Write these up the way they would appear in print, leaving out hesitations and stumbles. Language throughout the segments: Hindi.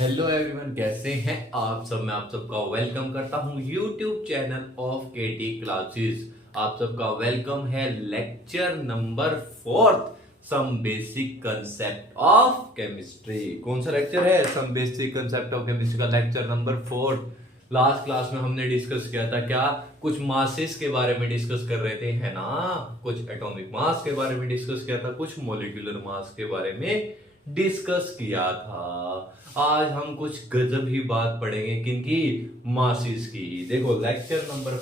हेलो एवरीवन, कैसे हैं आप सब। मैं आप सबका वेलकम करता हूं YouTube channel of KT classes. आप सबका वेलकम है lecture number 4, some basic concept of chemistry. कौन सा लेक्चर है? Some basic concept of chemistry का लेक्चर नंबर 4। लास्ट क्लास में हमने डिस्कस किया था क्या? कुछ मासेस के बारे में डिस्कस कर रहे थे, है ना। कुछ एटॉमिक मास के बारे में डिस्कस किया था, कुछ मॉलिक्यूलर मास के बारे में डिस्कस किया था। आज हम कुछ गजब ही बात पढ़ेंगे किनकी? मासिस की। देखो लेक्चर नंबर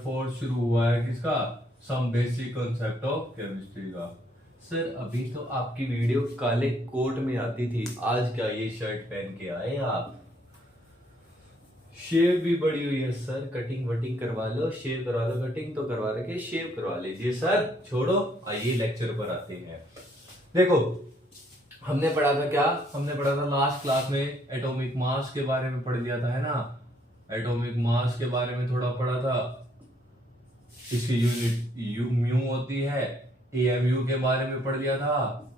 4 शुरू हुआ है किसका? Some basic concept of chemistry का। सर अभी तो आपकी वीडियो काले कोट में आती थी, आज क्या ये शर्ट पहन के आए आप? शेव भी बड़ी हुई है सर, कटिंग वटिंग करवा लो, शेव करवा लो। कटिंग तो करवा रखे, शेव करवा लीजिए सर। छोड़ो, आइए लेक्चर पर आते हैं। देखो हमने पढ़ा था क्या? हमने पढ़ा था लास्ट क्लास में एटॉमिक मास के बारे में पढ़ लिया था, है ना। एटॉमिक मास के बारे में थोड़ा पढ़ा था। इसकी यूनिट म्यू होती है। एमयू के बारे में पढ़ लिया था।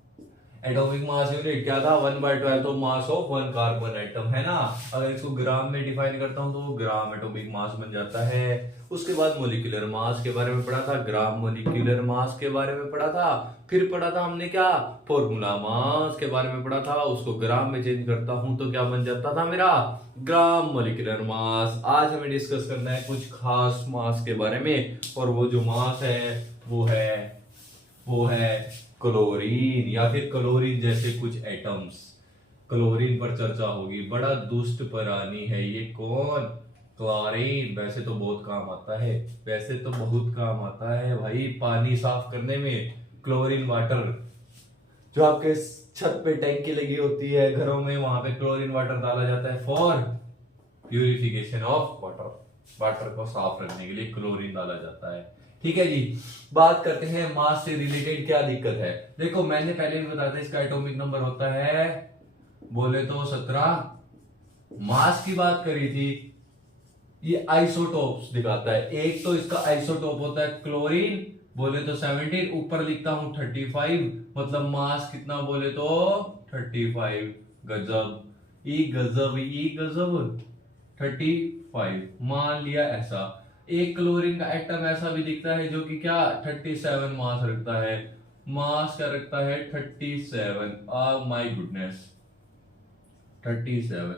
एटॉमिक मास यूनिट क्या था? 1/12 of mass of one carbon atom, है ना। अगर इसको ग्राम में डिफाइन करता हूं तो वो ग्राम एटॉमिक मास बन जाता है। उसके बाद मोलिकुलर मास के बारे में पढ़ा था, ग्राम मोलिकुलर मास के बारे में पढ़ा था। फिर पढ़ा था हमने क्या? फॉर्मूला मास के बारे में पढ़ा था। उसको ग्राम में चेंज करता हूं तो क्या बन जाता था मेरा? Gram molecular mass. आज हमें डिस्कस करना है कुछ खास मास के बारे में, और वो जो मास है वो है क्लोरीन, या फिर क्लोरीन जैसे कुछ एटम्स। क्लोरीन पर चर्चा होगी। बड़ा दुष्ट प्राणी है ये। कौन? क्लोरीन। वैसे तो बहुत काम आता है, वैसे तो बहुत काम आता है भाई पानी साफ करने में। क्लोरीन वाटर जो आपके छत पे टैंकी लगी होती है घरों में, वहां पे क्लोरीन वाटर डाला जाता है for purification of water. Water को साफ रखने के लिए क्लोरीन डाला जाता है। ठीक है जी। बात करते हैं मास से रिलेटेड क्या दिक्कत है। देखो मैंने पहले भी बताया था, इसका एटॉमिक नंबर होता है बोले तो 17। मास की बात करी थी। ये आइसोटोप्स दिखाता है। एक तो इसका आइसोटोप होता है क्लोरीन, बोले तो 17। ऊपर लिखता हूं 35, मतलब मास कितना बोले तो 35। गजब, ई गजब, ई गजब। 35 मान लिया। ऐसा एक क्लोरीन का एटम ऐसा भी दिखता है जो कि क्या 37 मास रखता है। मास क्या रखता है? 37। My goodness, 37।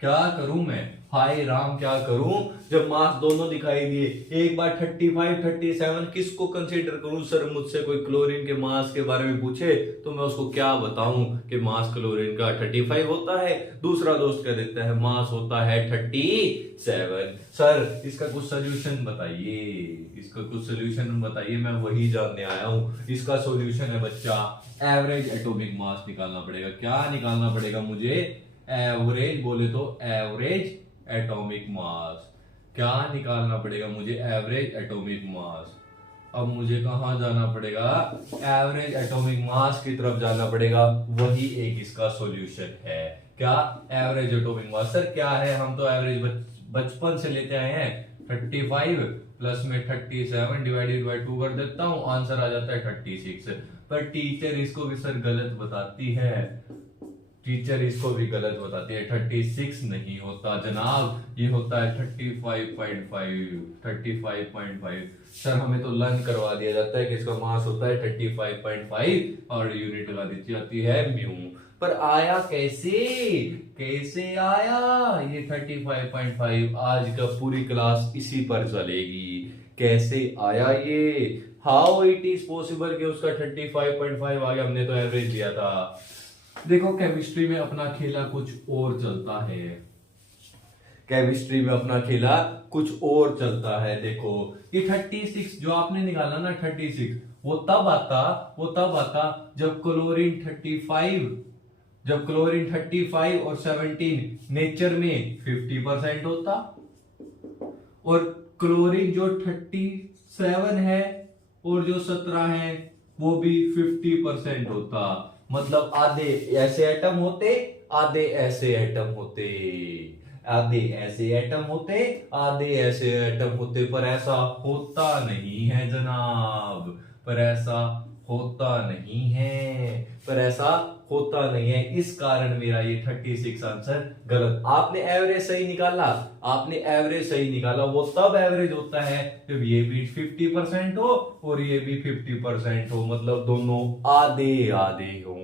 क्या करूं मैं? हाय राम, क्या करूं जब मास दोनों दिखाई दिए। एक बार 35 37 किसको कंसीडर करूं? सर मुझसे कोई क्लोरीन के मास के बारे में पूछे तो मैं उसको क्या बताऊं कि मास क्लोरीन का 35 होता है। दूसरा दोस्त कह देता है मास होता है 37। सर इसका कुछ सोल्यूशन बताइए, इसका कुछ सोल्यूशन बताइए, मैं वही जानने आया हूं। इसका सोल्यूशन है बच्चा, एवरेज एटॉमिक मास निकालना पड़ेगा। क्या निकालना पड़ेगा मुझे? एवरेज, बोले तो एवरेज एटॉमिक मास। क्या निकालना पड़ेगा मुझे? एवरेज एटॉमिक मास। अब मुझे कहां जाना पड़ेगा? एवरेज एटॉमिक मास की तरफ जाना पड़ेगा। वही एक इसका सॉल्यूशन है। क्या? एवरेज एटॉमिक मास। सर क्या है? हम तो एवरेज बचपन से लेते आए हैं। 35 प्लस में 37 डिवाइडेड बाय 2 कर देता हूं, आंसर आ जाता है 36। पर टीचर इसको भी सर गलत बताती है। टीचर इसको भी गलत बताती है। 36 नहीं होता जनाब, ये होता है 35.5। 35.5। सर हमें तो लर्न करवा दिया जाता है कि इसका मास होता है 35.5 और यूनिट लगा दी जाती है म्यू। पर आया कैसे? कैसे आया ये 35.5? आज का पूरी क्लास इसी पर चलेगी। कैसे आया ये? हाउ इट इज पॉसिबल कि उसका 35.5 आ गया? हमने तो एवरेज लिया था। देखो केमिस्ट्री में अपना खेला कुछ और चलता है। केमिस्ट्री में अपना खेला कुछ और चलता है। देखो ये 36 जो आपने निकाला ना, 36 वो तब आता जब क्लोरीन 35, जब क्लोरीन 35 और 17 नेचर में 50% होता, और क्लोरीन जो 37 है और जो 17 है वो भी 50% होता। मतलब आधे ऐसे एटम होते, आधे ऐसे एटम होते, आधे ऐसे एटम होते, आधे ऐसे एटम होते। पर ऐसा होता नहीं है जनाब, पर ऐसा होता नहीं है, पर ऐसा होता नहीं है। इस कारण मेरा ये 36 आंसर गलत। आपने एवरेज सही निकाला, आपने एवरेज सही निकाला, वो तब एवरेज होता है जब ये भी 50% हो और ये भी 50% हो, मतलब दोनों आधे आधे हो।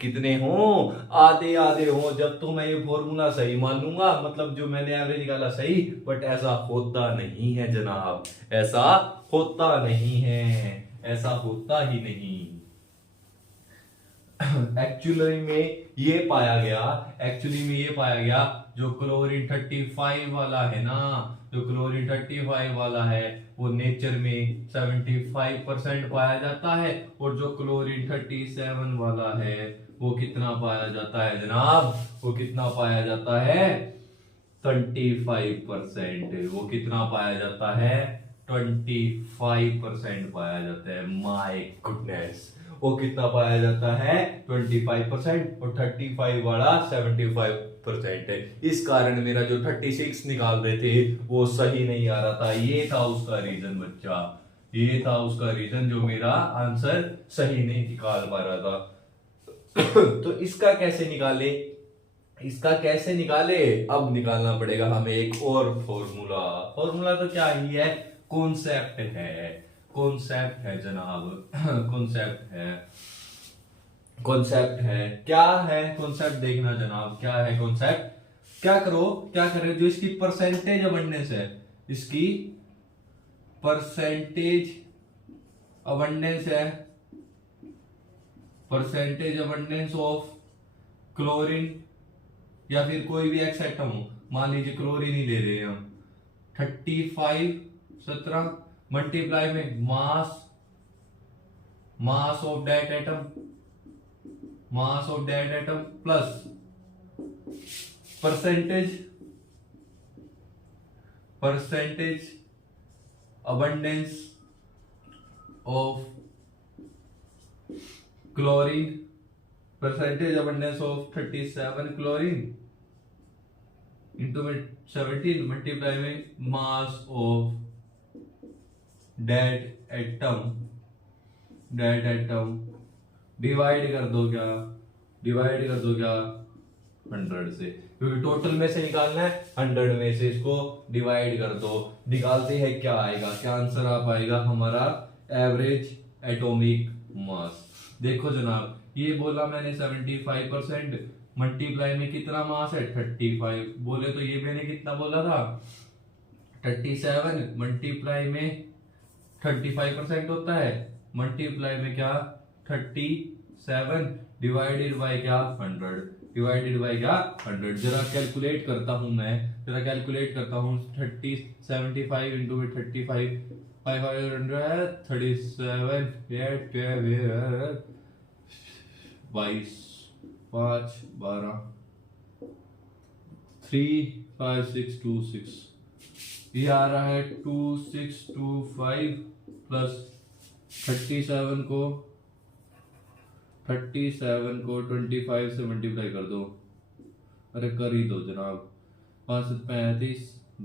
कितने हो? आधे आधे हो। जब तो मैं ये फॉर्मूला सही मानूंगा, मतलब जो मैंने एवरेज निकाला सही, बट ऐसा होता नहीं है जनाब, ऐसा होता नहीं है, ऐसा होता ही नहीं। एक्चुअली में ये पाया गया, एक्चुअली में ये पाया गया जो क्लोरीन 35 वाला है ना, जो क्लोरीन 35 वाला है वो नेचर में 75% पाया जाता है, और जो क्लोरीन 37 वाला है वो कितना पाया जाता है जनाब? वो कितना पाया जाता है? 25%। वो कितना पाया जाता है? 25% पाया जाता है। माय गुडनेस, वो कितना पाया जाता है? 25%, और 35 वाला 75% है। इस कारण मेरा जो 36 निकाल रहे थे वो सही नहीं आ रहा था। ये था उसका रीजन बच्चा, ये था उसका रीजन जो मेरा आंसर सही नहीं निकाल पा रहा था। तो इसका कैसे निकाले? इसका कैसे निकाले? अब निकालना पड़ेगा हमें एक और फॉर्मूला। फॉर्मूला तो क्या ही है, कॉन्सेप्ट है, कॉन्सेप्ट है जनाब, कॉन्सेप्ट है, कॉन्सेप्ट है। क्या है कॉन्सेप्ट? देखना जनाब, क्या है कॉन्सेप्ट। क्या करो, क्या करें, जो इसकी परसेंटेज अबंडेंस है, इसकी परसेंटेज अबंडेंस है, परसेंटेज अबंडेंस ऑफ क्लोरीन या फिर कोई भी एक्स एटम हो, मान लीजिए क्लोरीन ही ले रहे हैं हम, 35 17 मल्टीप्लाई में mass, mass of that atom, mass of that atom plus percentage, percentage abundance of chlorine, percentage abundance of 37 chlorine into 17 multiply में mass of that atom, that atom divide कर दो क्या, डिवाइड कर दो क्या 100 से, क्योंकि टोटल में से निकालना है, 100 में से इसको डिवाइड कर दो। निकालते हैं क्या आएगा, क्या आंसर आ पाएगा हमारा? एवरेज एटॉमिक मास। देखो जनाब, ये बोला मैंने 75%, मल्टीप्लाई में कितना मास है? 35। बोले तो ये मैंने कितना बोला था? 37 मल्टीप्लाई में 35% होता है, मल्टीप्लाई में क्या 37 डिवाइडेड बाय क्या 100, डिवाइडेड बाय क्या 100। जरा कैलकुलेट करता हूं मैं, जरा कैलकुलेट करता हूं। 75 इंटू 35 500 37 22 5 12 3 5 6 2 6, ये आ रहा है 2625 प्लस 37 को 25 से मल्टीप्लाई कर दो। अरे कर ही दो जनाब। 5 7 35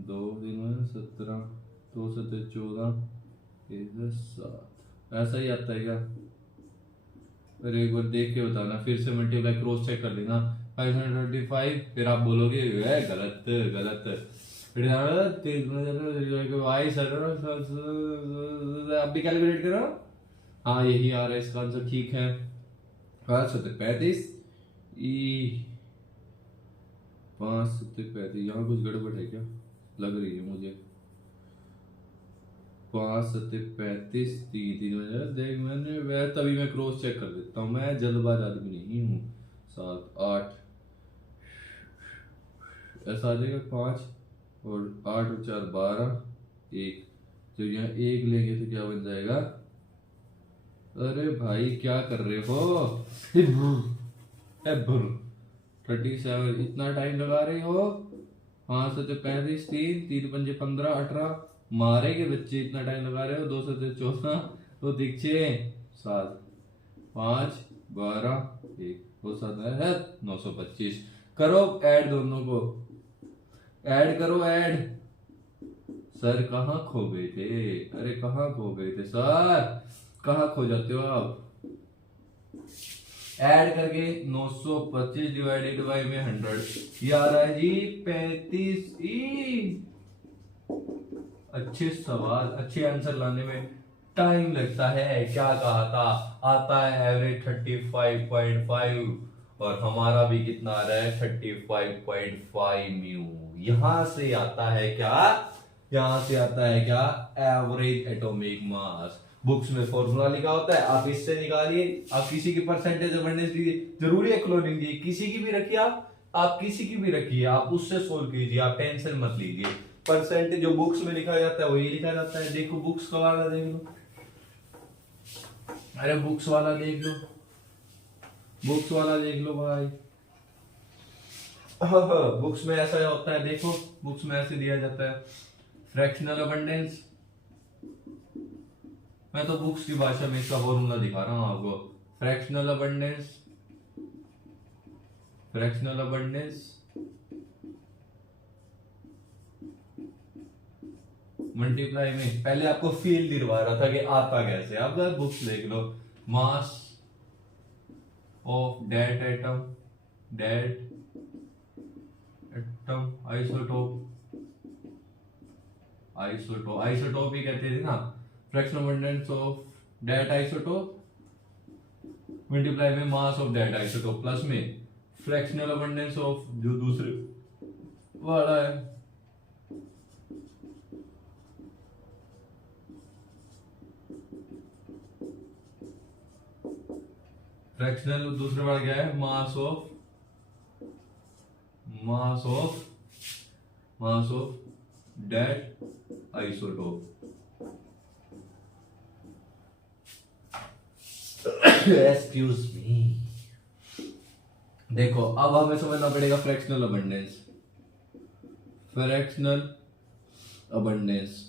2 3 17 2 7 14 7, ऐसा ही आता है क्या? अरे एक बार देख के बताना, फिर से मल्टीप्लाई क्रॉस चेक कर लेना। 535, फिर आप बोलोगे गलत गलत, अब भी कैलकुलेट करो। हाँ यही आ रहा है इसका आंसर, ठीक है। 5 7 5 7 यहाँ कुछ गड़बड़ है क्या, लग रही है मुझे। 5 7 35 3 देख मैंने तभी मैं क्रॉस चेक कर देता हूँ, मैं जल्दबाज आदमी नहीं हूँ। 7 8 ऐसा आ जाएगा 5 और 8 और 4 12 1, जब यहाँ 1 लेंगे तो क्या बन जाएगा? अरे भाई क्या कर रहे हो? 37, इतना टाइम लगा रहे हो? 5 7 35 3 3 5 15 18, मारे के बच्चे इतना टाइम लगा रहे हो। 2 7 14 तो दीक्षे 7 5 12 1 हो 7 है 925। करो ऐड, दोनों को ऐड करो, ऐड। सर कहाँ खो गए थे? अरे कहाँ खो गए थे सर, कहाँ खो जाते हो आप? ऐड करके 925 डिवाइडेड बाई में 100, ये आ रहा है जी 35 अच्छे सवाल, अच्छे आंसर लाने में टाइम लगता है। क्या कहा था, आता है एवरेज 35.5 और हमारा भी कितना आ रहा है 35.5 म्यू। यहां से आता है क्या, यहां से आता है क्या, एवरेज एटॉमिक मास। बुक्स में फॉर्मूला लिखा होता है, आप इससे निकालिए। आप किसी की परसेंटेज अबंडेंस दीजिए, जरूरी है क्लोरीन दी, किसी की भी रखिए, आप किसी की भी रखिए, आप उससे सोल्व कीजिए, आप टेंशन मत लीजिए। परसेंटेज जो बुक्स में लिखा जाता है वही लिखा जाता है। देखो बुक्स का वाला देख लो, अरे बुक्स वाला देख लो, बुक्स वाला देख लो भाई। बुक्स में ऐसा होता है, देखो बुक्स में ऐसे दिया जाता है फ्रैक्शनल अबंडेंस। मैं तो बुक्स की भाषा में इसका फॉर्मूला दिखा रहा हूं आपको। Fractional abundance, fractional abundance multiply में, पहले आपको फील दिलवा रहा था कि आता कैसे। अब बुक्स देख लो, mass of that atom, that atom isotope, isotope, isotope ही कहते थे ना। Fractional abundance of that isotope multiply में mass of that isotope plus में फ्रैक्शनल अबंडेंस ऑफ जो दूसरे वाला है, फ्रैक्शनल दूसरे वाला क्या है, mass of, mass of, mass of that isotope. Excuse me. देखो अब हमें समझना पड़ेगा फ्रैक्शनल अबंडेंस, फ्रैक्शनल अबंडेंस।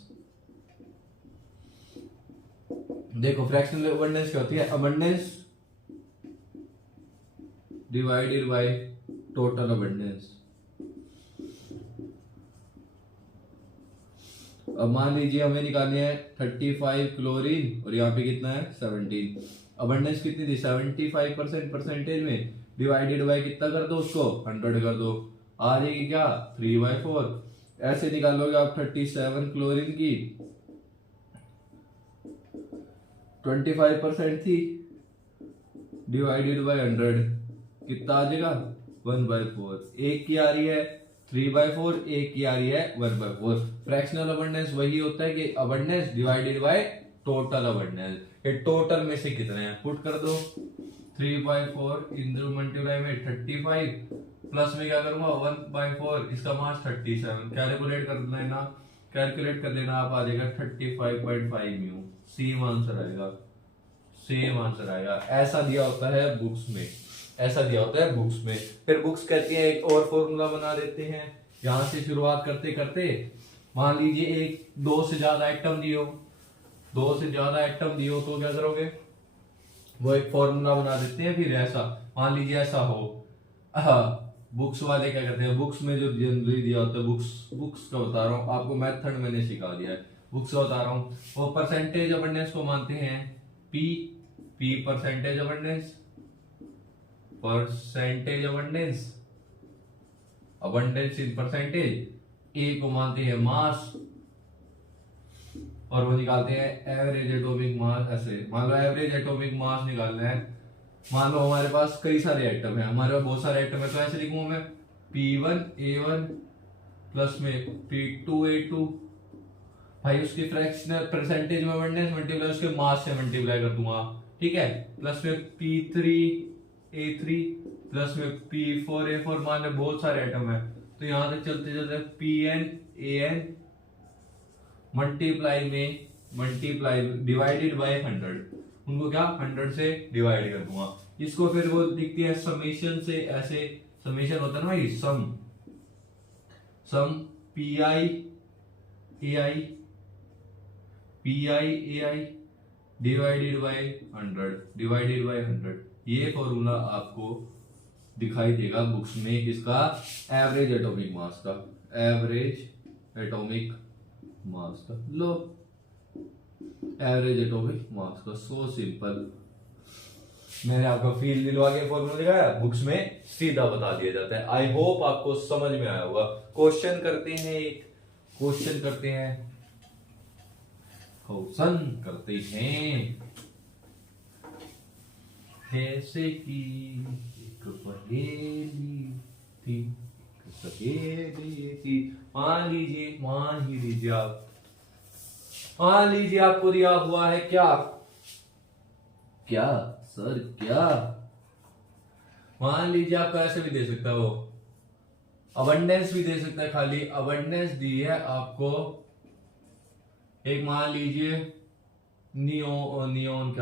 देखो फ्रैक्शनल अबंडेंस क्या होती है, abundance divided by total abundance. अब मान लीजिए हमें निकालनी है 35 क्लोरीन और यहाँ पे कितना है 17। अबंडेंस कितनी थी 75% परसेंटेज में, डिवाइडेड बाय कितना कर दो उसको 100 कर दो, आ जाएगी क्या 3/4। ऐसे निकालोगे आप 37 क्लोरीन की 25% थी, डिवाइडेड बाय 100 कितना आ जाएगा 1/4। एक की आ रही है 3/4, एक की आ रही है 1/4। फ्रैक्शनल अबंडेंस वही होता है कि abundance divided by total abundance. ये टोटल में से कितने हैं पुट कर दो, 3/4 इंटू मल्टीप्लाई में 35 प्लस में क्या करूंगा 1/4, इसका मास 37। कैलकुलेट कर लेना, कैलकुलेट कर लेना, आप आ जाएगा 35.5 म्यू। सेम आंसर आएगा, सेम आंसर आएगा। ऐसा दिया होता है बुक्स में, ऐसा दिया होता है बुक्स में। फिर बुक्स कहती है एक और फॉर्मूला बना देते हैं। यहां से शुरुआत करते करते मान लीजिए एक दो से ज्यादा आइटम दियो, दो से ज्यादा आइटम दियो तो क्या करोगे, वो एक फॉर्मूला बना देते हैं। फिर ऐसा मान लीजिए ऐसा हो, बुक्स वाले क्या करते हैं, बुक्स में जो जनरली दिया होता है, बुक्स का बता रहा हूँ आपको, मेथड मैंने सिखा दिया है, बुक्स का बता रहा हूँ। वो परसेंटेज अबंडेंस को मानते हैं P percentage abundance, percentage abundance, abundance in percentage. A को मानते हैं मास और वो निकालते हैं एवरेज एटॉमिक मास। ऐसे मान लो एवरेज एटॉमिक मास निकालना है, मान लो हमारे पास कई सारे आइटम है, हमारे पास बहुत सारे आइटम है, तो ऐसे लिखूंगा मैं P1A1 प्लस में P2A2, भाई उसकी फ्रैक्शनल परसेंटेज में अबंडेंस मल्टीप्लाई उसके मास से मल्टीप्लाई कर दूंगा, ठीक है। प्लस में P3A3 प्लस में P4A4, मान लो बहुत सारे आइटम है, तो यहां से चलते चलते PNAN मल्टीप्लाई में, मल्टीप्लाई डिवाइडेड बाय 100, उनको क्या 100 से डिवाइड कर दूंगा। इसको फिर वो दिखती है समेशन से, ऐसे समेशन होता है ना भाई, सम PI AI divided by 100, divided by 100। ये फॉर्मूला आपको दिखाई देगा बुक्स में, किसका, एवरेज एटॉमिक मास का, एवरेज एटॉमिक मास का। लो एवरेज एटॉमिक मास का, सो सिंपल। मैंने आपको फील दिलवा के फॉर्मूला दिखाया, बुक्स में सीधा बता दिया जाता है। आई होप आपको समझ में आया होगा। क्वेश्चन करते हैं, एक क्वेश्चन करते हैं, क्वेश्चन करते हैं। जैसे कि एक पहेली थी, मान ही लीजिए आप, मान लीजिए आपको दिया हुआ है क्या, क्या सर क्या, मान लीजिए आपको ऐसे भी दे सकता है, वो अबंडेंस भी दे सकता है, खाली अबंडेंस दी है आपको। एक मान लीजिए नियोन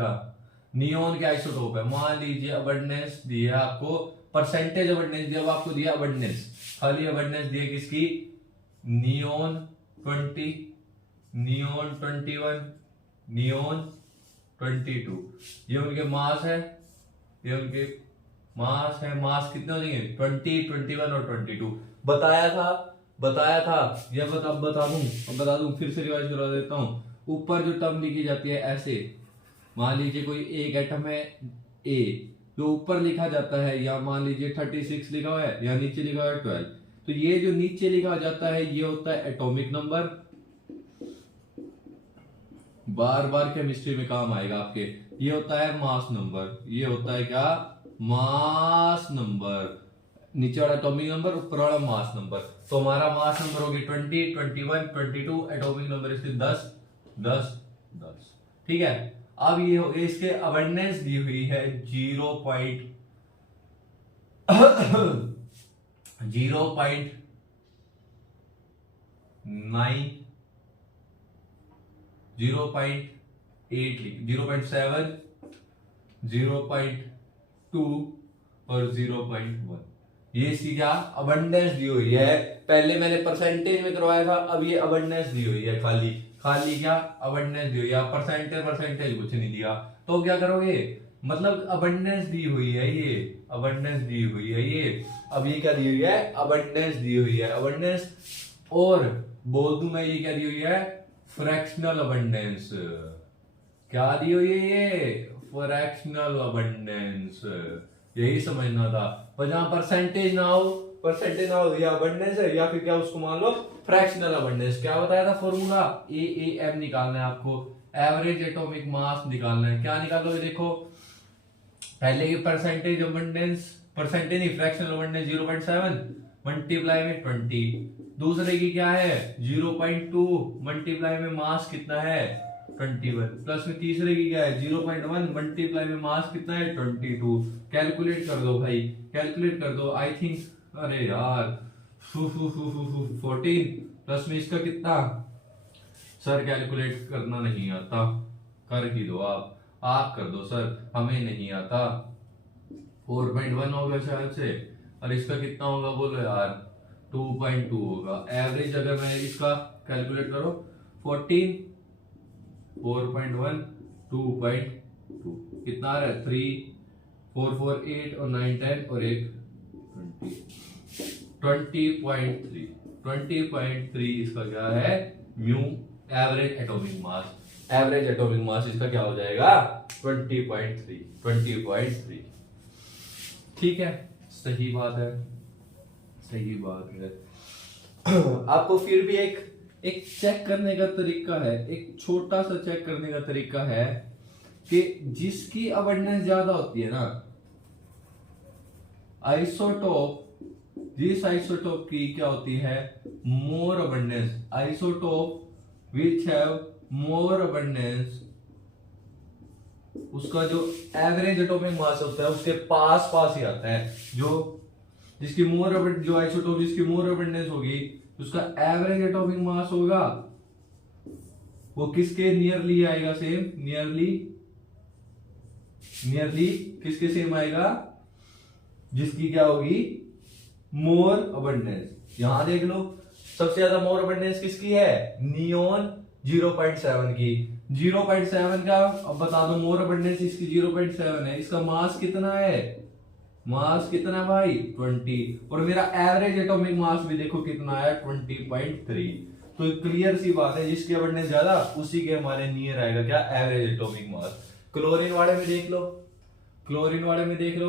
का आइसोटोप है, मान लीजिए अबंडेंस दी है आपको, परसेंटेज अबंडेंस जब आपको दिया अबंडेंस, खाली अबंडेंस दी है किसकी, नियोन 20, नियोन 21, नियोन 22, ये उनके मास है, ये उनके मास है। मास कितने हो जाएंगे, 20, 21 और 22 बताया था। ये बता दूं फिर से रिवाइज करवा देता हूं। ऊपर जो टर्म लिखी जाती है ऐसे, मान लीजिए कोई एक एटम है ए, जो ऊपर लिखा जाता है, या मान लीजिए 36 लिखा हुआ है, या नीचे लिखा हुआ है 12, तो ये जो नीचे लिखा जाता है ये होता है एटॉमिक नंबर, बार बार केमिस्ट्री में काम आएगा आपके। ये होता है मास नंबर, ये होता है क्या, मास नंबर, नीचे वाला एटॉमिक नंबर, ऊपर वाला मास नंबर। तो हमारा मास नंबर होगी 20, 21, 22, एटॉमिक नंबर इसके 10, 10, 10। ठीक है, अब ये इसके अबंडेंस दी हुई है 0.9, 0.8, 0.7, 0.2 और 0.1, ये इसकी क्या अबंडेंस दी हुई है। पहले मैंने परसेंटेज में करवाया था, अब ये अबंडेंस दी हुई है, खाली क्या अबंडेंस दी हुई है, परसेंटेज कुछ नहीं दिया। तो क्या करोगे, मतलब अबंडेंस दी हुई है, ये अबंडेंस दी हुई है, ये अब ये क्या दी हुई है, अबंडेंस दी हुई है, अबंडेंस। और बोल दूं मैं ये क्या दी हुई है, फ्रैक्शनल अबंडेंस। क्या दी हुई है ये, फ्रैक्शनल अबंडेंस, यही समझना था। पर जहां परसेंटेज ना हो या अबंडेंस है, या फिर क्या उसको मान लो फ्रैक्शनल अबंडेंस। क्या बताया था फॉर्मूला, AAM निकालना है आपको, एवरेज एटॉमिक मास निकालना है। क्या निकालोगे, देखो पहले की परसेंटेज अबंडेंस, परसेंटेज नहीं फ्रैक्शनल अबंडेंस 0.7 मल्टीप्लाई में 20, दूसरे की क्या है 0.2 मल्टीप्लाई में मास कितना है 21, प्लस में तीसरे की क्या है 0.1 मल्टीप्लाई में मास कितना है 22। कैलकुलेट कर दो भाई, कैलकुलेट कर दो। आई थिंक, अरे यार 14 प्लस में इसका कितना, सर कैलकुलेट करना नहीं आता, कर ही दो आप कर दो सर, हमें नहीं आता। 4.1 होगा शायद से, और इसका कितना होगा बोलो यार, 2.2 होगा। एवरेज अगर मैं इसका कैलकुलेट करो 14, 4.1, 2.2 कितना आ रहा है 3, 4, 4, 8 और 9, 10 और एक 20.3, 20.3 इसका क्या है म्यू, एवरेज एटॉमिक मास। एवरेज एटॉमिक मास इसका क्या हो जाएगा 20.3। ठीक है, सही बात है। आपको फिर भी एक चेक करने का तरीका है, एक छोटा सा चेक करने का तरीका है कि जिसकी अबंडेंस ज्यादा होती है ना, आइसोटोप, जिस आइसोटोप की क्या होती है more abundance, isotope which have more abundance, उसका जो एवरेज एटॉमिक मास होता है उसके पास ही आता है। जो जिसकी जो आइसोटोप जिसकी मोर अबंडेंस होगी, उसका एवरेज एटॉमिक मास होगा वो किसके नियरली आएगा, सेम, नियरली किसके सेम आएगा, जिसकी क्या होगी मोर अबंडेंस। यहां देख लो सबसे ज्यादा मोर अबंडेंस किसकी है, नियोन 0.7 की, 0.7 का। अब बता दो मोर अबंडेंस इसकी 0.7 है, इसका मास कितना है, मास कितना भाई 20, और मेरा एवरेज एटॉमिक मास भी देखो कितना है 20.3। तो क्लियर सी बात है, जिसकी अबंडेंस ज्यादा उसी के हमारे नियर आएगा क्या, एवरेज एटॉमिक मास। क्लोरीन वाले में देख लो, क्लोरीन वाले में देख लो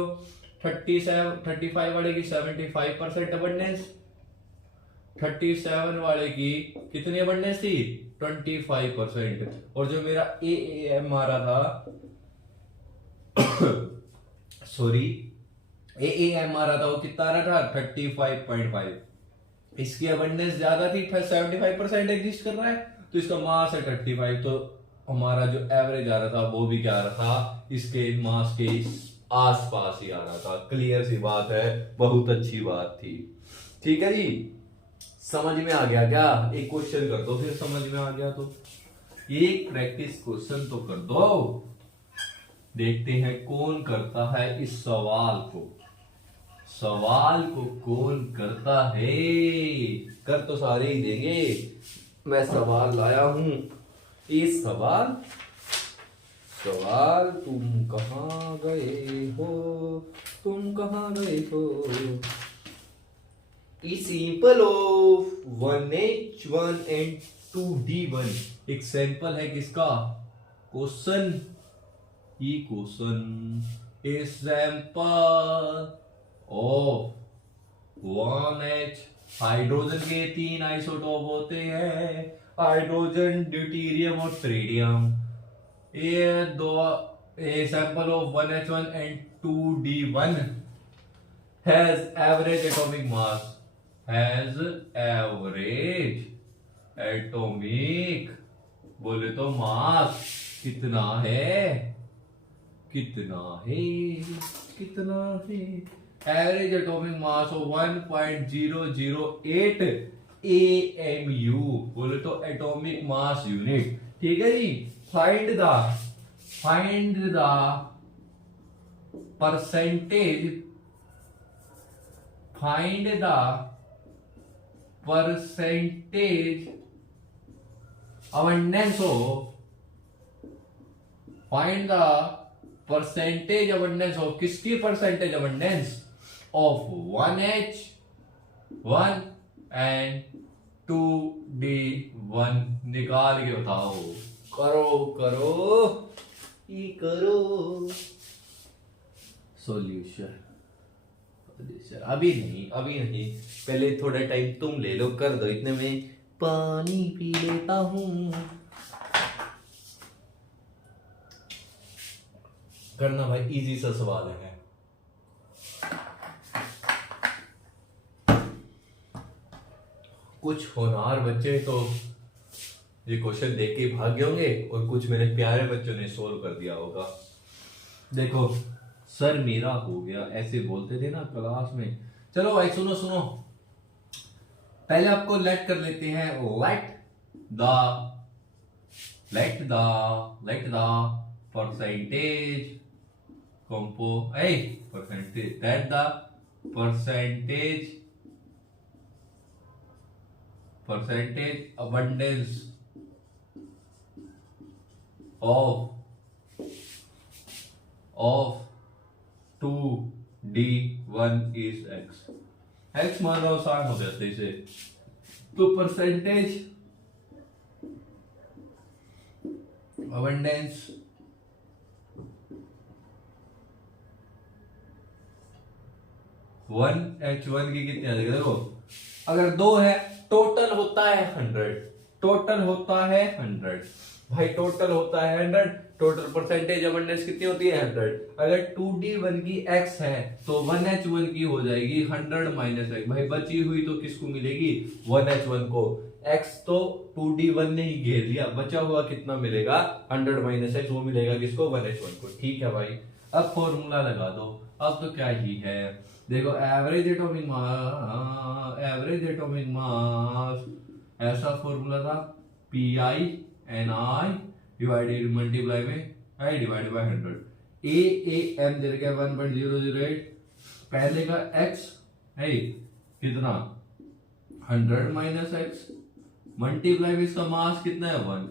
35 वाले की 75% अबंडेंस, 37 वाले की कितनी अबंडेंस थी 25%, और जो मेरा एएएम आ रहा था सॉरी एएएम आ रहा था वो कितना आ रहा था 35.5, इसकी अबंडेंस ज्यादा थी 75% एग्जिस्ट कर रहा है, तो इसका मास है 35, तो हमारा जो एवरेज आ रहा था वो भी क्या आ रहा था इसके मास के आसपास ही आ रहा था। क्लियर सी बात है, बहुत अच्छी बात थी। ठीक है जी, समझ में आ गया क्या? एक क्वेश्चन कर दो फिर समझ में आ गया तो, एक प्रैक्टिस क्वेश्चन तो कर दो, देखते हैं कौन करता है इस सवाल को। सवाल को कौन करता है? कर तो सारे ही देंगे, मैं सवाल लाया हूं। इस सवाल तुम कहां गए हो, तुम कहां गए हो? E simple of 1H1 and 2D1 एक सैंपल है किसका? Question, E question a sample of 1H, hydrogen के 3 आइसोटोप होते हैं, हाइड्रोजन, ड्यूटेरियम और ट्रिटियम। ये दो a sample of 1H1 and 2D1 has average atomic mass, has average atomic, बोले तो मास कितना है, कितना है, कितना है? Average atomic mass of 1.008 AMU, बोले तो एटॉमिक मास यूनिट। ठीक है जी, find the percentage, find the percentage abundance of, find the percentage abundance of, किसकी percentage abundance of 1H1 and 2D1 निकाल के बताओ। करो सॉल्यूशन। अभी नहीं, पहले थोड़ा टाइम तुम ले लो, कर दो, इतने में पानी पी लेता हूं। करना भाई, इजी सा सवाल है। कुछ होनहार बच्चे तो ये क्वेश्चन देख के भाग गए होंगे, और कुछ मेरे प्यारे बच्चों ने सोल्व कर दिया होगा। देखो, सर मेरा हो गया, ऐसे बोलते थे ना क्लास में। चलो भाई सुनो, पहले आपको लेट कर लेते हैं, let the percentage percentage, let the percentage abundance of 2D1 is x मान लो 60 हो जाते इसे, तो परसेंटेज अबंडेंस H1 की कितनी आ जाएगी? देखो, अगर 2 है, टोटल होता है 100, भाई टोटल होता है 100, टोटल परसेंटेज अबंडेंस कितनी होती है 100। अगर 2D1 की x है तो 1H1 की हो जाएगी 100 माइनस x, भाई बची हुई तो किसको मिलेगी? 1H1 को। x तो 2D1 ने ही घेर लिया, बचा हुआ कितना मिलेगा? 100 माइनस x, वो मिलेगा किसको? 1H1 को। ठीक है भाई, अब फॉर्मूला लगा दो। अब तो क्या ही है, देखो एवरेज एटॉमिक मास ऐसा फॉर्मूला था, PI डिवाइडेड मल्टीप्लाई में I डिवाइडेड बाय 100। AAM दे रखा है 1.008, पहले का x है कितना 100 माइनस x, मल्टीप्लाई में इसका मास कितना है 1।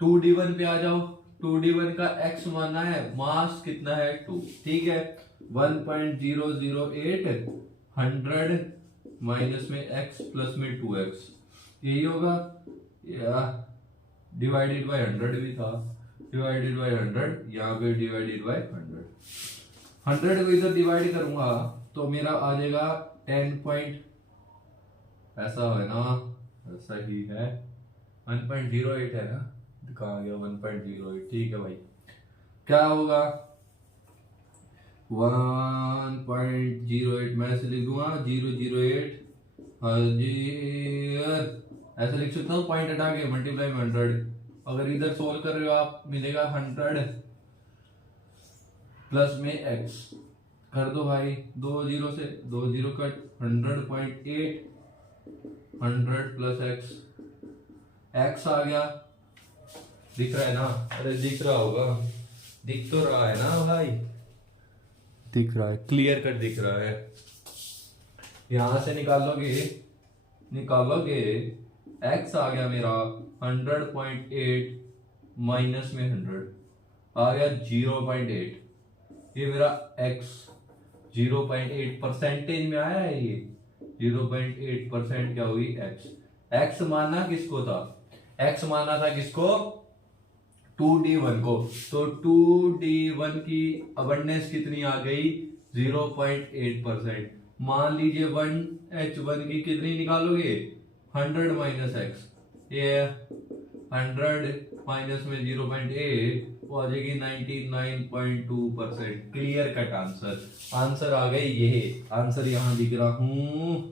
2D1 पे आ जाओ, 2D1 का x माना है, मास कितना है 2। ठीक है, 1.008 100 माइनस में x प्लस में 2x, यही होगा, या डिवाइडेड बाय 100 भी था, डिवाइडेड बाय 100, यहाँ पे डिवाइडेड बाय 100। 100 को इधर डिवाइड करूंगा तो मेरा आ जाएगा 10 पॉइंट, ऐसा है ना, ऐसा ही है 1.08 है ना, कहाँ गया 1.08, ठीक है भाई। क्या होगा 1.08, मैं ऐसे लिख दूंगा 008 ऐसा लिख सकता हूँ, पॉइंट हटा के मल्टीप्लाई में 100। अगर इधर सोल्व कर रहे हो आप मिलेगा 100 प्लस में x, कर दो भाई 2 जीरो से 2 जीरो कट, 100.8 100 प्लस x आ गया, दिख रहा है ना, अरे दिख रहा होगा, दिख तो रहा है ना भाई, दिख रहा है, क्लियर कट दिख रहा है। यहां से निकालोगे x आ गया मेरा 100.8 माइनस में 100 आ गया 0.8, ये मेरा x 0.8 परसेंटेज में आया है, ये 0.8% क्या हुई x माना किसको था, x माना था किसको 2d1 को, तो 2d1 की अबंडेंस कितनी आ गई 0.8%। मान लीजिए 1h1 की कितनी निकालोगे 100 माइनस x, ये 100 माइनस में 0.8 वो आ जाएगी 99.2%। क्लियर कट आंसर आ गए, ये आंसर यहाँ लिख रहा हूं,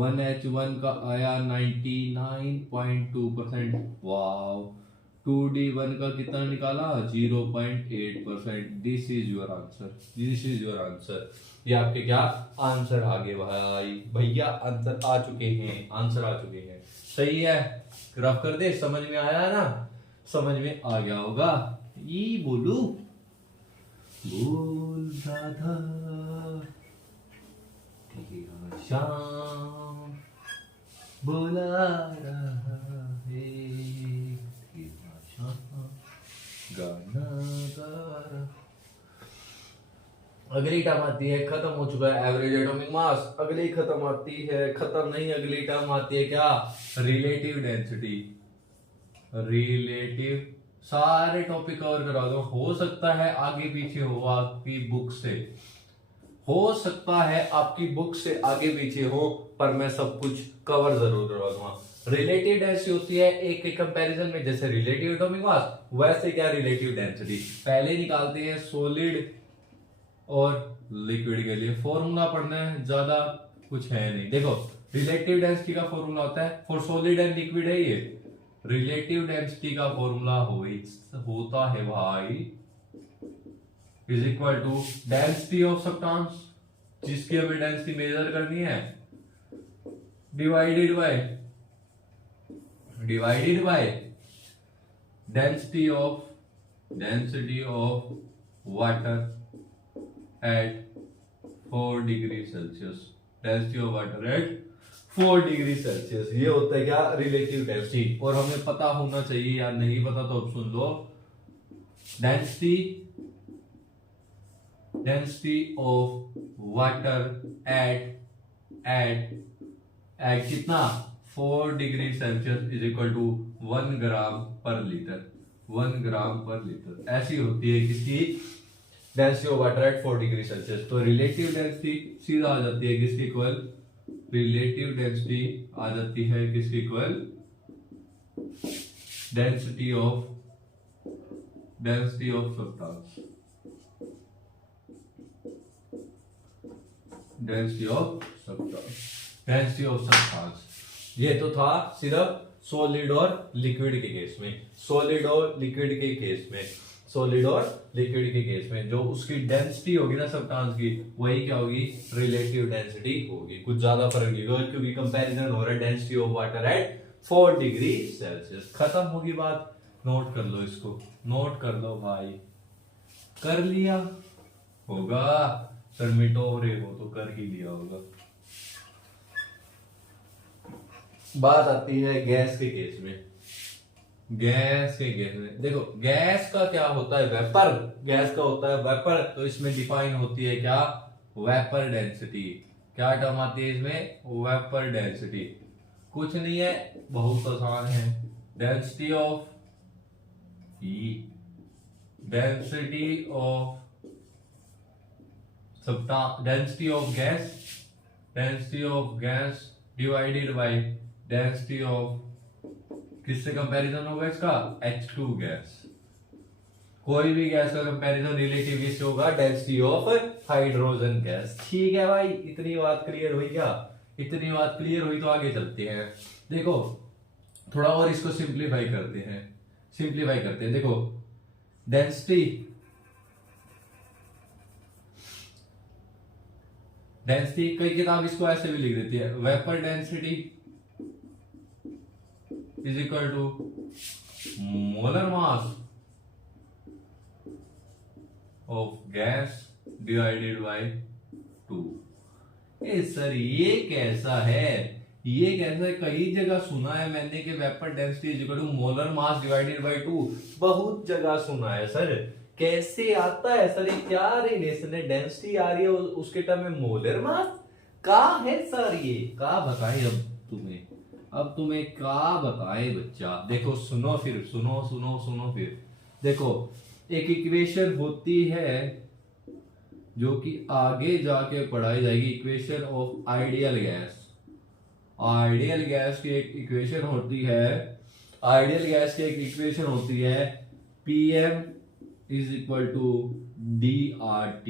1h1 का आया 99.2%। वाव, 2d1 का कितना निकाला 0.8%। दिस इज योर आंसर, ये आपके क्या आंसर आ गए भाई, भैया आंसर आ चुके हैं, सही है। ग्राफ कर दे, समझ में आया ना, समझ में आ गया होगा, ये बोल राधा तेरा शाम बोला रहा है, तेरा शाम गाना गा रहा। अगली टर्म आती है, खत्म हो चुका है एवरेज एटॉमिक मास। अगली खत्म आती है, खत्म नहीं, अगली टर्म आती है क्या, रिलेटिव डेंसिटी। सारे टॉपिक कवर करा दो, हो सकता है आगे पीछे हो आपकी बुक से, हो सकता है आपकी बुक से आगे पीछे हो, पर मैं सब कुछ कवर जरूर करवा दूंगा। रिलेटिव डेंसिटी होती है एक के कंपैरिजन में, जैसे रिलेटिव एटॉमिक मास वैसे क्या रिलेटिव डेंसिटी। पहले निकालते हैं सॉलिड और लिक्विड के लिए, फॉर्मूला पढ़ना है, ज्यादा कुछ है नहीं। देखो रिलेटिव डेंसिटी का फॉर्मूला होता है, फॉर सॉलिड एंड लिक्विड है ये, रिलेटिव डेंसिटी का फॉर्मूला होता है भाई is equal to density of substance, जिसकी हमें डेंसिटी मेजर करनी है, divided by density of water at 4 degree Celsius, density of water at 4 degree Celsius, ये होता है क्या रिलेटिव डेंसिटी। और हमें पता होना चाहिए, या नहीं पता तो अब सुन लो, डेंसिटी ऑफ वाटर एट कितना 4 degree Celsius is equal to 1 gram per litre, ऐसी होती है किसकी density of water at 4 degree Celsius. तो रिलेटिव डेंसिटी सीधा आ जाती है किसके इक्वल, रिलेटिव डेंसिटी आ जाती है किसके equal, density of substance, density of substance. ये तो था सिर्फ सॉलिड और लिक्विड के केस में, जो उसकी डेंसिटी होगी ना सब्सटेंस की, वही क्या होगी रिलेटिव डेंसिटी होगी। कुछ ज्यादा फर्क नहीं होगा, क्योंकि कंपैरिजन हो रहा है density of water at 4 degree Celsius. खत्म होगी बात, नोट कर लो इसको, नोट कर लो भाई, कर लिया होगा, सबमिट हो रहे हो तो कर ही लिया होगा। बात आती है गैस के केस में, देखो गैस का क्या होता है वेपर, तो इसमें डिफाइन होती है क्या वेपर डेंसिटी। क्या टर्म आती है इसमें, वेपर डेंसिटी। कुछ नहीं है, बहुत आसान है, density of density of gas divided by density of, किससे कंपैरिजन होगा इसका, H2 गैस। कोई भी गैस का कंपैरिजन रिलेटिव इससे होगा डेंसिटी ऑफ हाइड्रोजन गैस। ठीक है भाई, इतनी बात क्लियर हुई क्या? इतनी बात क्लियर हुई तो आगे चलते हैं। देखो थोड़ा और इसको सिंप्लीफाई करते हैं। देखो डेंसिटी कई किताब इसको ऐसे भी लिख देती है, vapour density is equal to molar mass of gas divided by 2। Sir ये कैसा है? कई जगह सुना है मैंने कि vapour density is equal to molar mass divided by 2, बहुत जगह सुना है सर। कैसे आता है सर? ये क्या रिलेशन है? डेंसिटी आ रही है उसके टर्म में मोलर मास का है सर, ये का बताए अब तुम्हें का बताए बच्चा। देखो सुनो फिर देखो एक इक्वेशन होती है जो कि आगे जाके पढ़ाई जाएगी, इक्वेशन ऑफ आइडियल गैस की एक इक्वेशन होती है, PM is equal to DRT।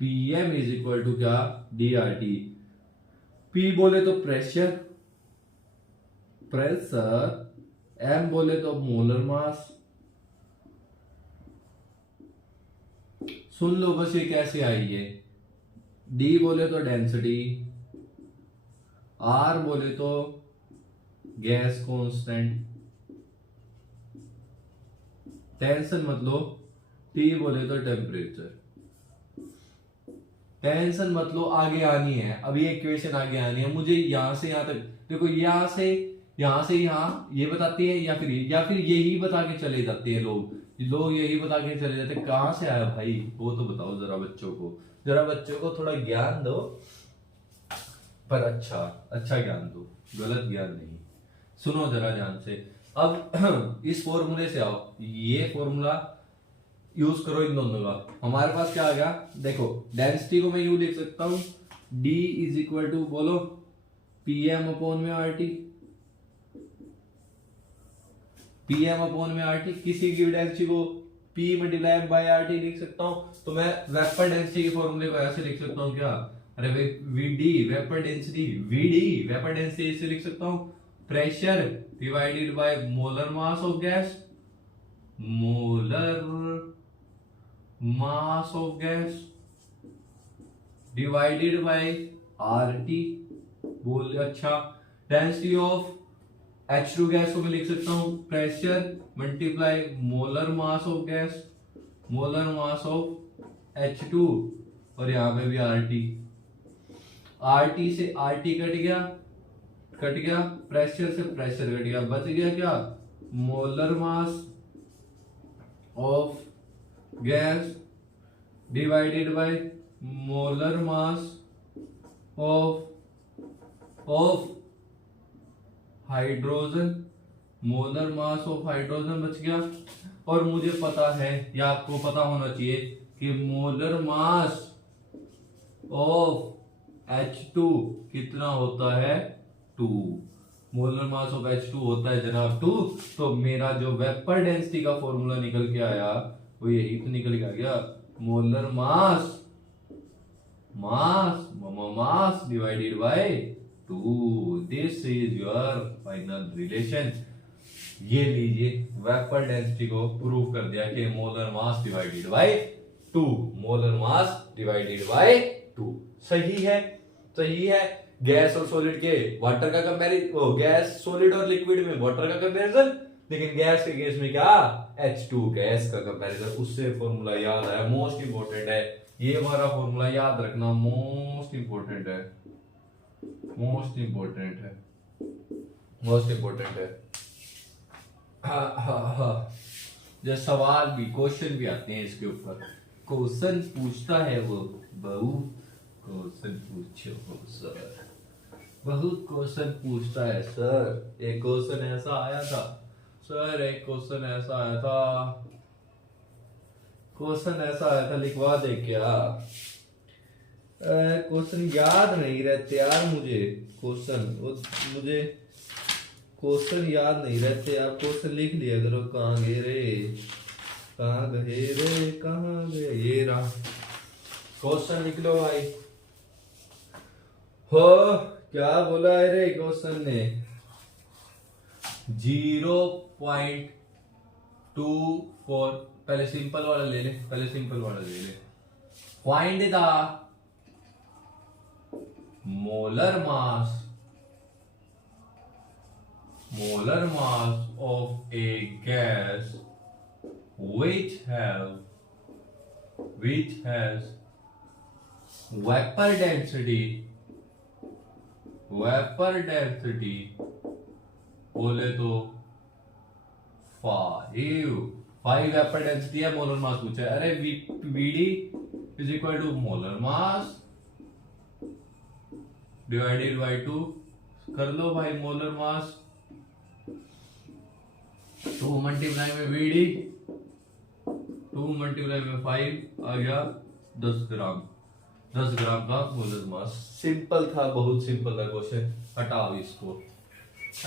PM is equal to क्या? DRT। P बोले तो प्रेशर, M बोले तो मोलर मास। सुन लो बस ये कैसे आई है। D बोले तो डेंसिटी, R बोले तो गैस कांस्टेंट, टेंशन मतलब T बोले तो टेम्परेचर। टेंशन मतलब आगे आनी है, अब ये इक्वेशन आगे आनी है मुझे, यहां से यहां तक। देखो यहां से यहां ये बताती है, या फिर यही बता के चले जाते हैं लोग यही बता के चले जाते। कहां से आया भाई वो तो बताओ जरा बच्चों को थोड़ा ज्ञान दो, पर अच्छा ज्ञान दो, गलत ज्ञान नहीं। सुनो जरा ध्यान से। अब इस फॉर्मूले से आओ, ये फॉर्मूला यूज करो इन दोनों का। हमारे पास क्या आ गया? देखो डेंसिटी को मैं यूं लिख सकता हूं, D इज इक्वल टू बोलो PM अपॉन में RT। PM अपॉन में RT, किसी की डेंसिटी को P मल्टीप्लाई बाय RT लिख सकता हूं। तो मैं वेपर डेंसिटी के फॉर्मूले को ऐसे लिख सकता हूं क्या? अरे VD वेपर डेंसिटी ऐसे लिख सकता हूं, pressure divided by molar mass of gas, divided bye RT। बोल अच्छा, डेंसिटी ऑफ H2 गैस को मैं लिख सकता हूं, pressure multiply molar mass of gas, molar mass of H2, और यहां पे भी RT से RT कट गया, प्रेशर से प्रेशर कट गया, बच गया क्या? Molar mass of gas divided by molar mass of hydrogen, molar mass of hydrogen बच गया। और मुझे पता है, या आपको पता होना चाहिए कि मोलर मास ऑफ H2 कितना होता है? 2। मोलर मास ऑफ H2 होता है जनाब 2। तो मेरा जो वेपर डेंसिटी का फॉर्मूला निकल के आया वो यही तो निकल के आ गया, molar mass divided by 2। This is your final relation. ये लीजिए, वेपर डेंसिटी को प्रूव कर दिया कि molar mass divided by 2, molar mass divided by 2। सही है। गैस और सॉलिड के वाटर का कंपैरिजन, गैस सॉलिड और लिक्विड में वाटर का कंपैरिजन, लेकिन गैस के केस में क्या? H2 गैस का कंपैरिजन। उससे फॉर्मूला याद आया, मोस्ट इंपोर्टेंट है ये हमारा फॉर्मूला, याद रखना, मोस्ट इंपोर्टेंट है। जो सवाल भी, क्वेश्चन भी आते हैं इसके ऊपर, क्वेश्चन पूछता है वो बहु, क्वेश्चन पूछो सर, बहुत क्वेश्चन पूछता है सर। एक क्वेश्चन ऐसा आया था सर, क्वेश्चन ऐसा आया था, लिखवा दे क्या? क्वेश्चन याद नहीं रहते यार मुझे। मुझे क्वेश्चन याद नहीं रहते। आप क्वेश्चन लिख लिया करो। कहाँ गए रे, कहाँ गए रे, कहाँ गए। ये रहा क्वेश्चन, लिख लो भाई। हो क्या बोला है रे क्वेश्चन ने? 0.24। पहले सिंपल वाला ले ले, find the molar mass of a gas which has vapor density बोले तो 5 वेपर डेंसिटी है, मोलर मास पूछा है। अरे VD is equal to molar mass divided by 2 कर लो भाई। मोलर मास 2 मल्टीप्लाई में वीडी, 2 मल्टीप्लाई में 5 आ गया 10 ग्राम का मोलर मास। सिंपल था, बहुत सिंपल था क्वेश्चन। हटाओ इसको,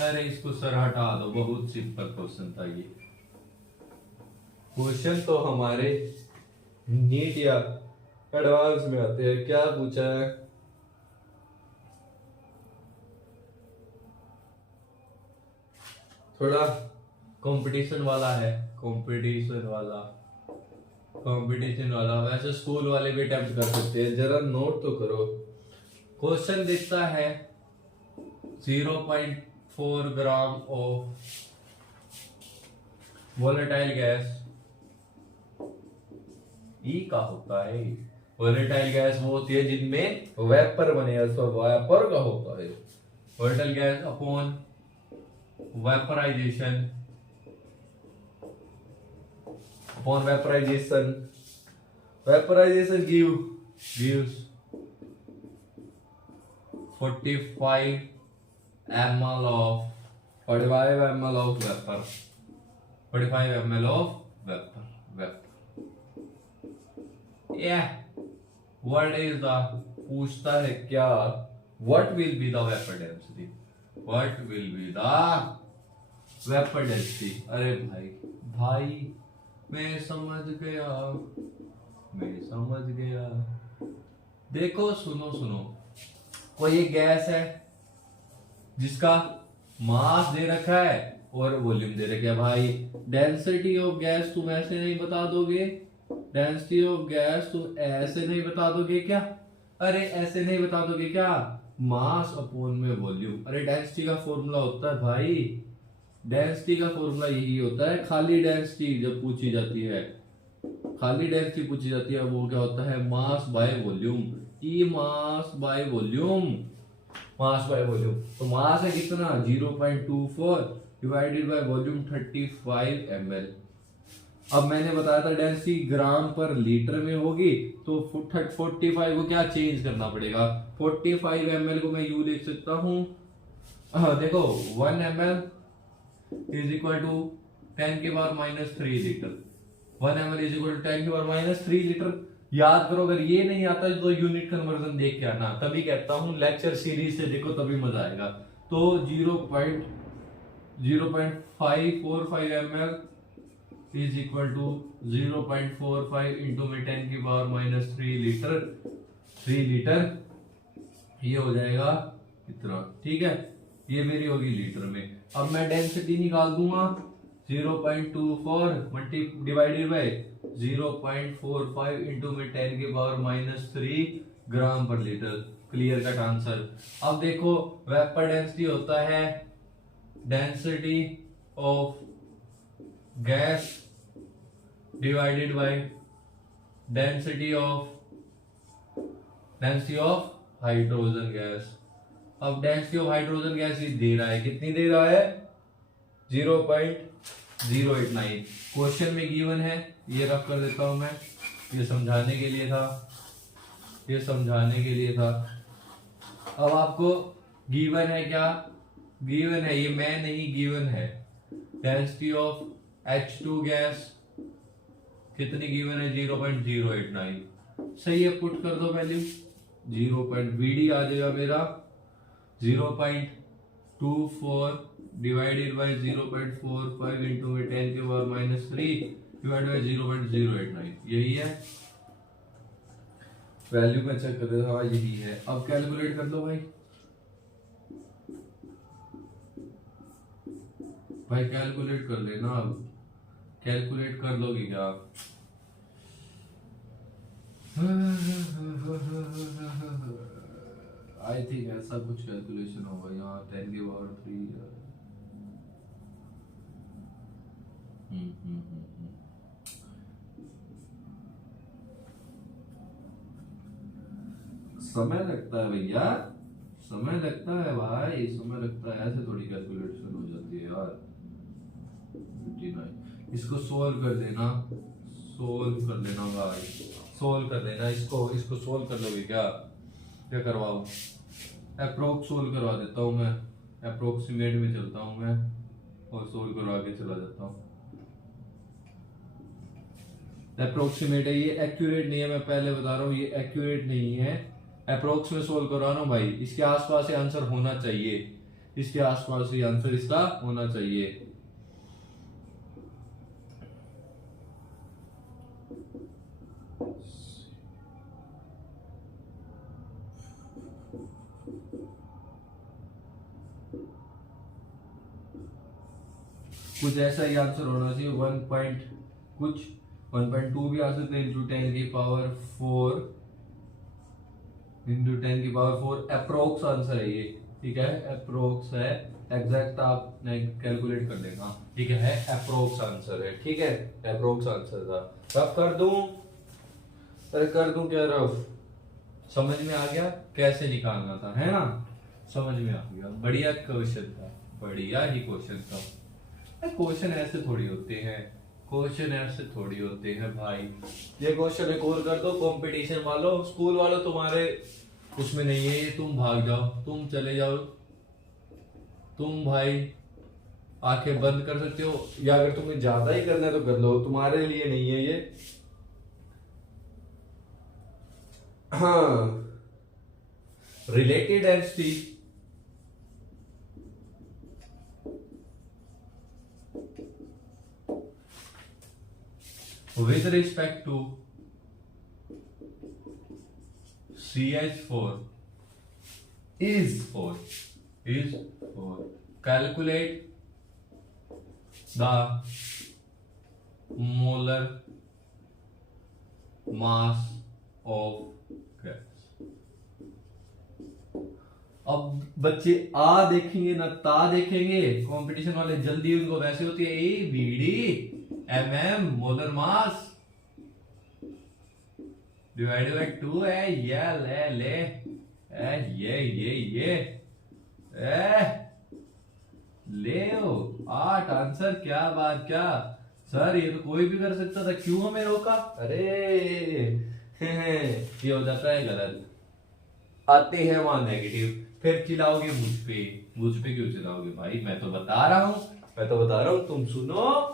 अरे इसको सर हटा दो, बहुत सिंपल क्वेश्चन था ये। क्वेश्चन तो हमारे नीट या एडवांस में आते हैं। क्या पूछा है? थोड़ा कंपटीशन वाला है, कंपटीशन वाला। वैसे स्कूल वाले भी अटेम्प्ट कर सकते हैं, जरा नोट तो करो। क्वेश्चन दिखता है 0.4 ग्राम ऑफ वोलेटाइल गैस। ई का होता है वोलेटाइल गैस, वो होती है जिनमें वेपर बने, वेपर का होता है volatile gas upon vaporisation gives 45 ml of vapor. Yeah, what is the पूछता है क्या? What will be the vapor density? अरे भाई मैं समझ गया। देखो सुनो, कोई एक गैस है जिसका मास दे रखा है और वॉल्यूम दे रखा है। भाई डेंसिटी ऑफ गैस तुम ऐसे नहीं बता दोगे, डेंसिटी ऑफ गैस तुम ऐसे नहीं बता दोगे क्या? अरे ऐसे नहीं बता दोगे क्या? मास अपॉन में वॉल्यूम। अरे डेंसिटी का फॉर्मूला होता है भाई, डेंसिटी का फॉर्मूला यही होता है। खाली डेंसिटी जब पूछी जाती है, वो क्या होता है? Mass by volume. E mass by volume. तो मास है कितना? 0.24 डिवाइडेड बाय वॉल्यूम 35 ml। अब मैंने बताया था डेंसिटी ग्राम पर लीटर में होगी, तो 45 को क्या चेंज करना पड़ेगा? 45 ml को मैं यू लिख सकता हूं। देखो 1 ml इज इक्वल टू 10 की पावर -3 लीटर। 1 ml इज इक्वल टू 10 की पावर -3 लीटर। याद करो, अगर ये नहीं आता तो यूनिट कन्वर्जन देख के आना। तभी कहता हूं लेक्चर सीरीज से देखो, तभी मजा आएगा। तो 0.545 ml is equal to 0.45 into में 10 की पावर -3 लीटर। 3 लीटर ये हो जाएगा इतना, ठीक है? ये मेरी होगी लीटर में। अब मैं डेंसिटी निकाल दूंगा। 0.24 डिवाइडेड बाय 0.45 इंटू में 10 की पावर -3 ग्राम per litre. Clear cut answer. अब देखो वेपर डेंसिटी होता है density of gas divided by density of hydrogen gas. अब डेंसिटी ऑफ हाइड्रोजन गैस दे रहा है, कितनी दे रहा है? 0.089। क्वेश्चन में गिवन है, ये रख कर देता हूं मैं, ये समझाने के लिए था। अब आपको गिवन है क्या? गिवन है, ये मैं नहीं, गिवन है। डेंसिटी ऑफ H2 गैस कितनी गिवन है? 0.089। सही है, पुट कर दो वैल्यू। VD आ जाएगा मेरा 0.24 डिवाइडेड बाई 0.45 इंटू में 10 के पावर -3 डिवाइड बाई 0.089, यही है वैल्यू में चेक कर रहे हाँ यही है। अब कैलकुलेट कर लो भाई कैलकुलेट कर लेना। अब कैलकुलेट कर लोगे क्या? आई थिंक ऐसा कुछ कैलकुलेशन होगा यहाँ 10 के पावर 3। समय लगता है भैया, समय लगता है भाई, समय लगता है। ऐसे थोड़ी कैलकुलेशन हो जाती है यार। 59 इसको सोल्व कर देना, सोल्व कर लेना भाई, सोल्व कर लेना इसको सोल्व कर लोगे क्या? क्या करवाओ? अप्रोक्स सोल्व करवा देता हूँ मैं, अप्रोक्सीमेट में चलता हूँ मैं और सोल्व करवा के चला जाता हूँ। अप्रोक्सीमेट है ये, एक्यूरेट नहीं है, मैं पहले बता रहा हूँ ये एक्यूरेट नहीं है। अप्रोक्स में सोल्व करवा ना भाई, इसके आसपास ही आंसर होना चाहिए, इसके आसपास ही आंसर इसका होना चाहिए। कुछ ऐसा ही आंसर होना चाहिए। 1.2 भी आ सकते हैं इंटू 10 की पावर 4 इंटू 10 की पावर 4 अप्रोक्स आंसर है ये, ठीक है, अप्रोक्स है, एग्जैक्ट आप नहीं कैलकुलेट कर लेना, ठीक है, अप्रोक्स आंसर है, ठीक है, अप्रोक्स आंसर था। अब कर दूं, अरे कर दूं क्या रफ? समझ में आ गया कैसे निकालना था, है ना? समझ में आ गया, बढ़िया क्वेश्चन था, बढ़िया ही क्वेश्चन था। क्वेश्चन ऐसे थोड़ी होते हैं, क्वेश्चन ऐसे थोड़ी होते हैं भाई। ये क्वेश्चन एक और कर दो, कंपटीशन वालों, स्कूल वालों तुम्हारे उसमें नहीं है ये, तुम भाग जाओ, तुम चले जाओ, तुम भाई आंखें बंद कर सकते हो, या अगर तुम्हें ज्यादा ही करना है तो कर लो, तुम्हारे लिए नहीं है ये। हाँ, related density with respect to CH4 is 4 calculate the molar mass of gas। अब बच्चे आ देखेंगे ना ता देखेंगे, कंपटीशन वाले जल्दी, उनको वैसे होती है BD mm molar mass divided by 2 है, ये ले ये ले 8 आंसर। क्या बात, क्या सर, ये तो कोई भी कर सकता था, क्यों हमें रोका? अरे ये हो जाता है गलत, आते हैं वहां नेगेटिव, फिर चिल्लाओगे मुझ पे क्यों चिल्लाओगे भाई? मैं तो बता रहा हूं, तुम सुनो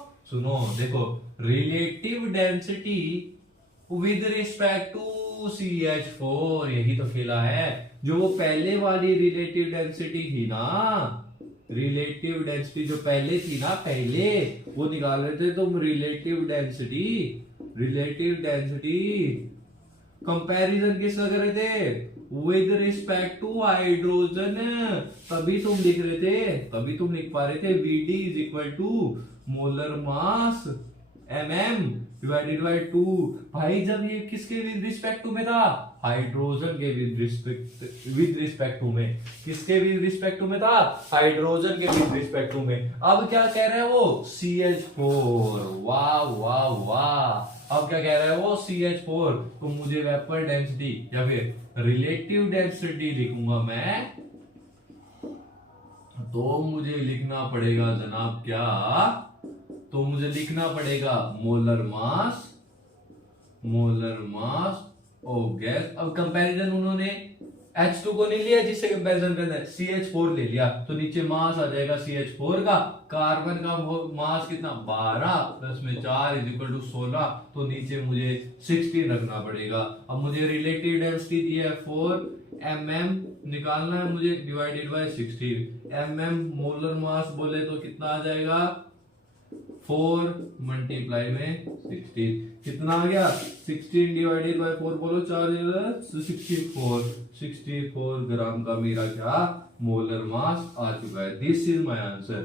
देखो, relative density with respect to CH4, यही तो खेला है। जो वो पहले वाली रिलेटिव डेंसिटी थी ना, रिलेटिव डेंसिटी जो पहले थी ना, पहले वो निकाल रहे थे तुम, रिलेटिव डेंसिटी कंपैरिजन किसका कर रहे थे? विद रिस्पेक्ट टू हाइड्रोजन, तभी तुम लिख रहे थे, तभी तुम लिख पा रहे थे VD is equal to molar mass mm divided by 2। भाई जब ये किसके विद रिस्पेक्ट टू में था? हाइड्रोजन के विद रिस्पेक्ट टू में। किसके विद रिस्पेक्ट टू में था? हाइड्रोजन के विद रिस्पेक्ट टू में। अब क्या कह रहे हैं वो? CH4। वाह वाह वाह, अब क्या कह रहा है वो? CH4। तो मुझे वेपर डेंसिटी या फिर रिलेटिव डेंसिटी लिखूंगा मैं, तो मुझे लिखना पड़ेगा जनाब क्या? तो मुझे लिखना पड़ेगा मोलर मास ऑफ गैस। अब कंपैरिजन उन्होंने H2 को नहीं लिया जिससे कंपैरिजन करना है, CH4 ले लिया, तो नीचे मास आ जाएगा CH4 का, कार्बन का मास कितना 12 प्लस में 4 इज इक्वल टू 16, तो नीचे मुझे 16 रखना पड़ेगा। अब मुझे रिलेटिव डेंसिटी दी है 4 mm निकालना है मुझे, divided by 16 mm molar mass बोले तो कितना आ जाएगा 4 मल्टीप्लाई में 16, कितना आ गया 16 डिवाइडेड बाय 4 बोलो 4 64 ग्राम का मेरा क्या मोलर मास आ चुका है। This is my answer.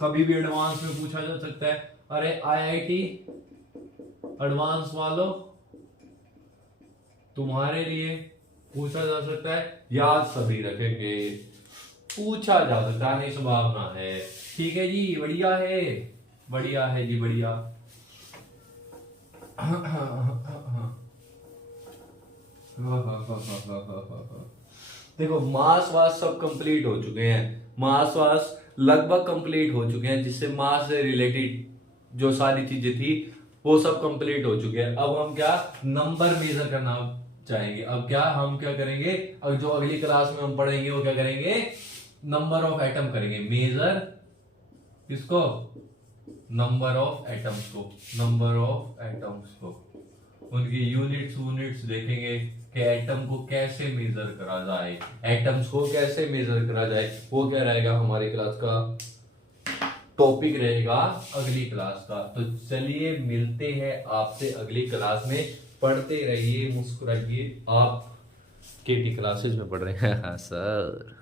कभी भी एडवांस में पूछा जा सकता है, अरे IIT एडवांस वालों तुम्हारे लिए पूछा जा सकता है, याद सभी रखेंगे, पूछा जा सकता है, संभावना है। ठीक है जी, बढ़िया है, बढ़िया है जी, बढ़िया। देखो मास वास सब कंप्लीट हो चुके हैं, मास वास लगभग कंप्लीट हो चुके हैं, जिससे मास से रिलेटेड जो सारी चीजें थी वो सब कंप्लीट हो चुके हैं। अब हम क्या नंबर मेजर करना चाहेंगे। अब क्या हम क्या करेंगे, अब जो अगली क्लास में हम पढ़ेंगे वो क्या करेंगे, नंबर ऑफ एटम करेंगे, मेजर किसको, नंबर ऑफ एटम्स को, नंबर ऑफ एटम्स को, उनकी यूनिट्स देखेंगे कि एटम को कैसे मेजर करा जाए, एटम्स को कैसे मेजर करा जाए, वो क्या रहेगा हमारी क्लास का टॉपिक रहेगा अगली क्लास का। तो चलिए मिलते हैं आपसे अगली क्लास में, पढ़ते रहिए, मुस्कुराइए, आप केटी क्लासेस में पढ़ रहे हैं। हाँ सर।